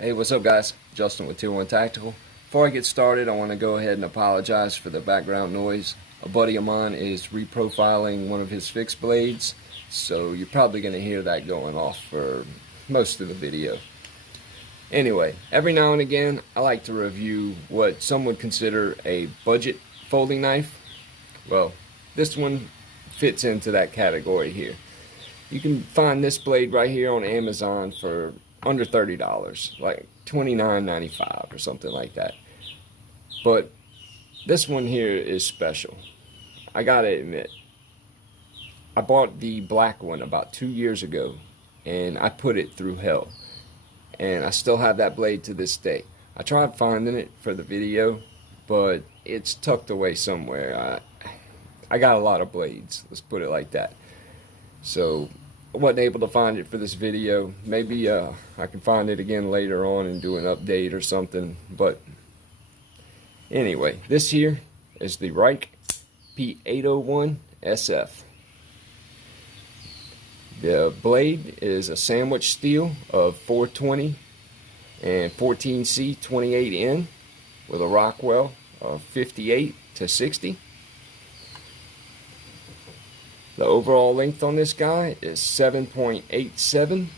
Hey, what's up guys? Justin with Tier 1 Tactical. Before I get started, I want to go ahead and apologize for the background noise. A buddy of mine is reprofiling one of his fixed blades, so you're probably going to hear that going off for most of the video. Anyway, every now and again, I like to review what some would consider a budget folding knife. Well, this one fits into that category here. You can find this blade right here on Amazon for under $30, like $29.95 or something like that. But this one here is special. I gotta admit, I bought the black one about 2 years ago and I put it through hell, and I still have that blade to this day. I tried finding it for the video, but it's tucked away somewhere. I got a lot of blades, let's put it like that. So I wasn't able to find it for this video. Maybe I can find it again later on and do an update or something. But anyway, this here is the RUIKE P801-SF. The blade is a sandwich steel of 420 and 14C 28N with a Rockwell of 58 to 60. The overall length on this guy is 7.87.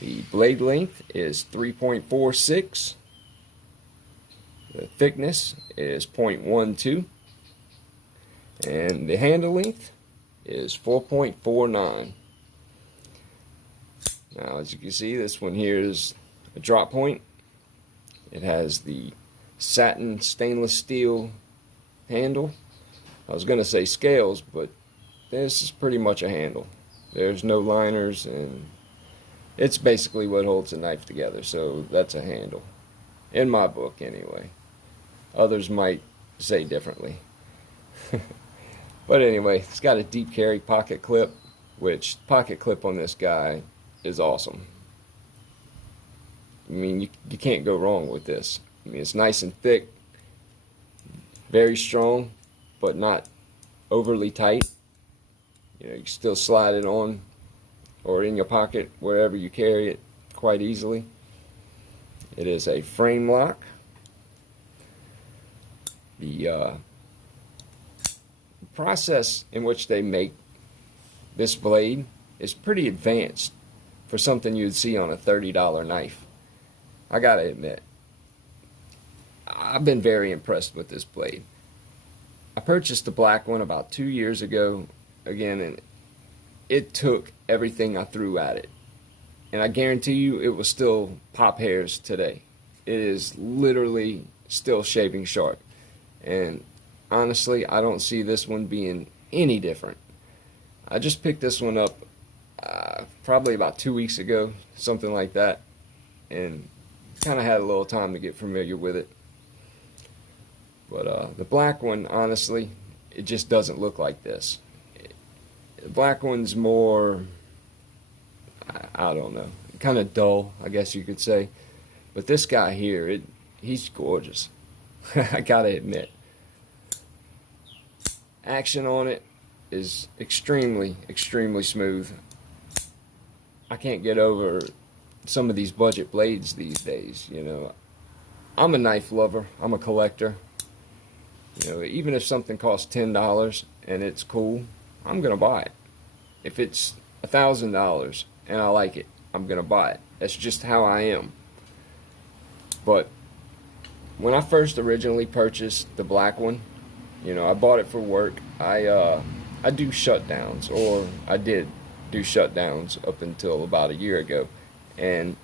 The blade length is 3.46. The thickness is 0.12. And the handle length is 4.49. Now, as you can see, this one here is a drop point. It has the satin stainless steel handle. I was going to say scales, but this is pretty much a handle. There's no liners, and it's basically what holds the knife together, so that's a handle. In my book, anyway. Others might say differently. But anyway, it's got a deep carry pocket clip, which pocket clip on this guy is awesome. I mean, you can't go wrong with this. I mean, it's nice and thick, very strong, but not overly tight. You know, you can still slide it on or in your pocket wherever you carry it quite easily. It is a frame lock. The process in which they make this blade is pretty advanced for something you'd see on a $30 knife. I gotta admit, I've been very impressed with this blade. I purchased the black one about 2 years ago, again, and it took everything I threw at it. And I guarantee you it will still pop hairs today. It is literally still shaving sharp. And honestly, I don't see this one being any different. I just picked this one up probably about 2 weeks ago, something like that, and kind of had a little time to get familiar with it. But the black one, honestly, it just doesn't look like this. The black one's more, I don't know, kind of dull, I guess you could say. But this guy here, he's gorgeous. I gotta admit. Action on it is extremely, extremely smooth. I can't get over some of these budget blades these days, you know. I'm a knife lover, I'm a collector. You know, even if something costs $10 and it's cool, I'm gonna buy it. If it's $1,000 and I like it, I'm gonna buy it. That's just how I am. But when I first originally purchased the black one, you know, I bought it for work. I do shutdowns, or I did do shutdowns up until about a year ago, and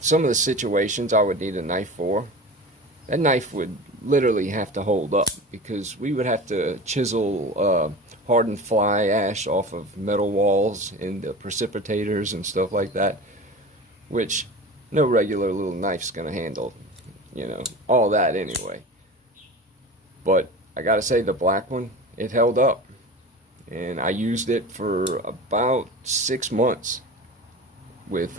some of the situations I would need a knife for, that knife would literally have to hold up, because we would have to chisel hardened fly ash off of metal walls in the precipitators and stuff like that, which no regular little knife's gonna handle, you know, all that anyway. But I gotta say, the black one, it held up, and I used it for about 6 months with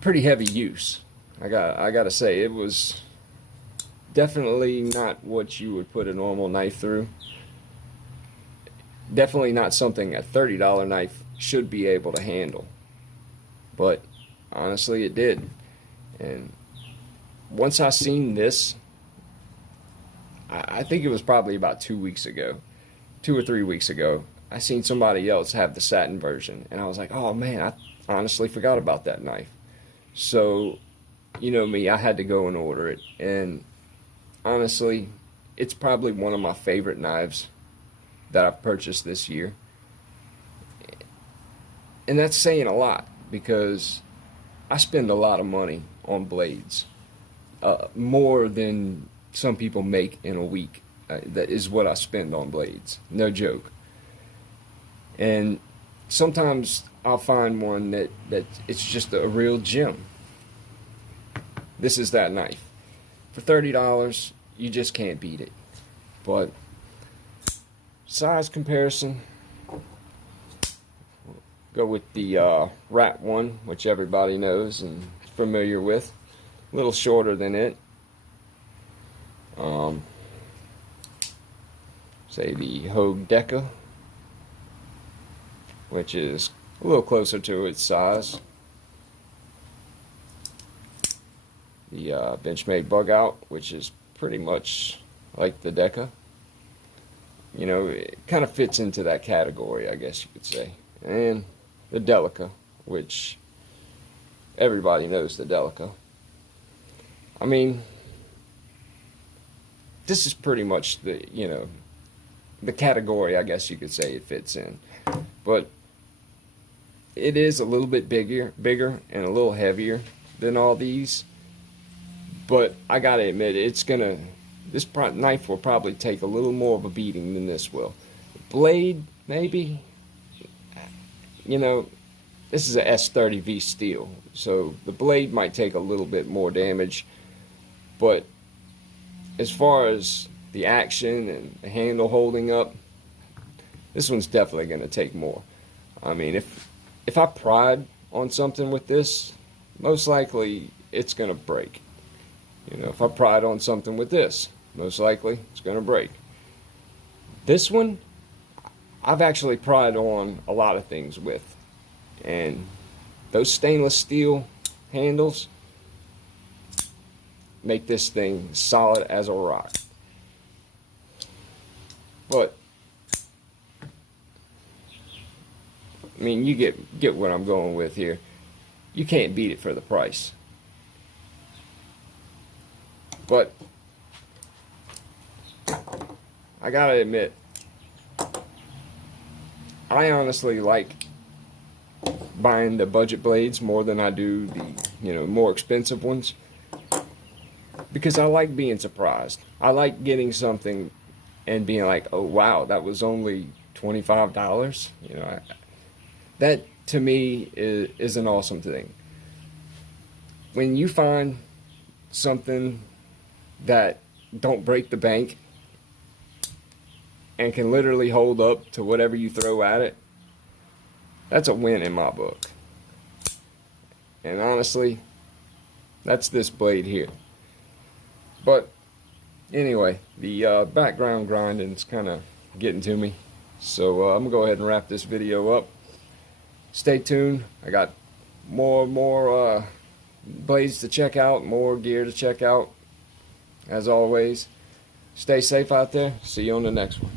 pretty heavy use. I gotta say, it was definitely not what you would put a normal knife through. Definitely not something a $30 knife should be able to handle. But Honestly, it did. And once I seen this, I think it was probably about 2 weeks ago, 2 or 3 weeks ago, I seen somebody else have the satin version, and I was like, oh man, I honestly forgot about that knife. So, you know me, I had to go and order it, and honestly, it's probably one of my favorite knives that I've purchased this year. And that's saying a lot, because I spend a lot of money on blades, more than some people make in a week. That is what I spend on blades, no joke. And sometimes I'll find one that it's just a real gem. This is that knife. For $30, you just can't beat it. But size comparison, go with the Rat one, which everybody knows and familiar with. A little shorter than it. Say the Hogue Deca, which is a little closer to its size. The Benchmade Bug Out, which is pretty much like the Deca. You know, it kind of fits into that category, I guess you could say. And the Delica, which everybody knows the Delica. I mean, this is pretty much the, you know, the category, I guess you could say it fits in. But it is a little bit bigger and a little heavier than all these. But I gotta admit, this knife will probably take a little more of a beating than this will. Blade, maybe. You know, this is a S30V steel, so the blade might take a little bit more damage. But as far as the action and the handle holding up, this one's definitely going to take more. I mean, if I pried on something with this, most likely it's going to break. You know, if I pried on something with this, most likely it's going to break. This one, I've actually pried on a lot of things with, and those stainless steel handles make this thing solid as a rock. But I mean, you get what I'm going with here. You can't beat it for the price. But I gotta admit, I honestly like buying the budget blades more than I do the, you know, more expensive ones, because I like being surprised. I like getting something and being like, oh wow, that was only $25. You know, that to me is an awesome thing. When you find something that don't break the bank and can literally hold up to whatever you throw at it, that's a win in my book. And honestly, that's this blade here. But anyway, the background grinding's kind of getting to me, so I'm gonna go ahead and wrap this video up. Stay tuned. I got more blades to check out, more gear to check out. As always, stay safe out there. See you on the next one.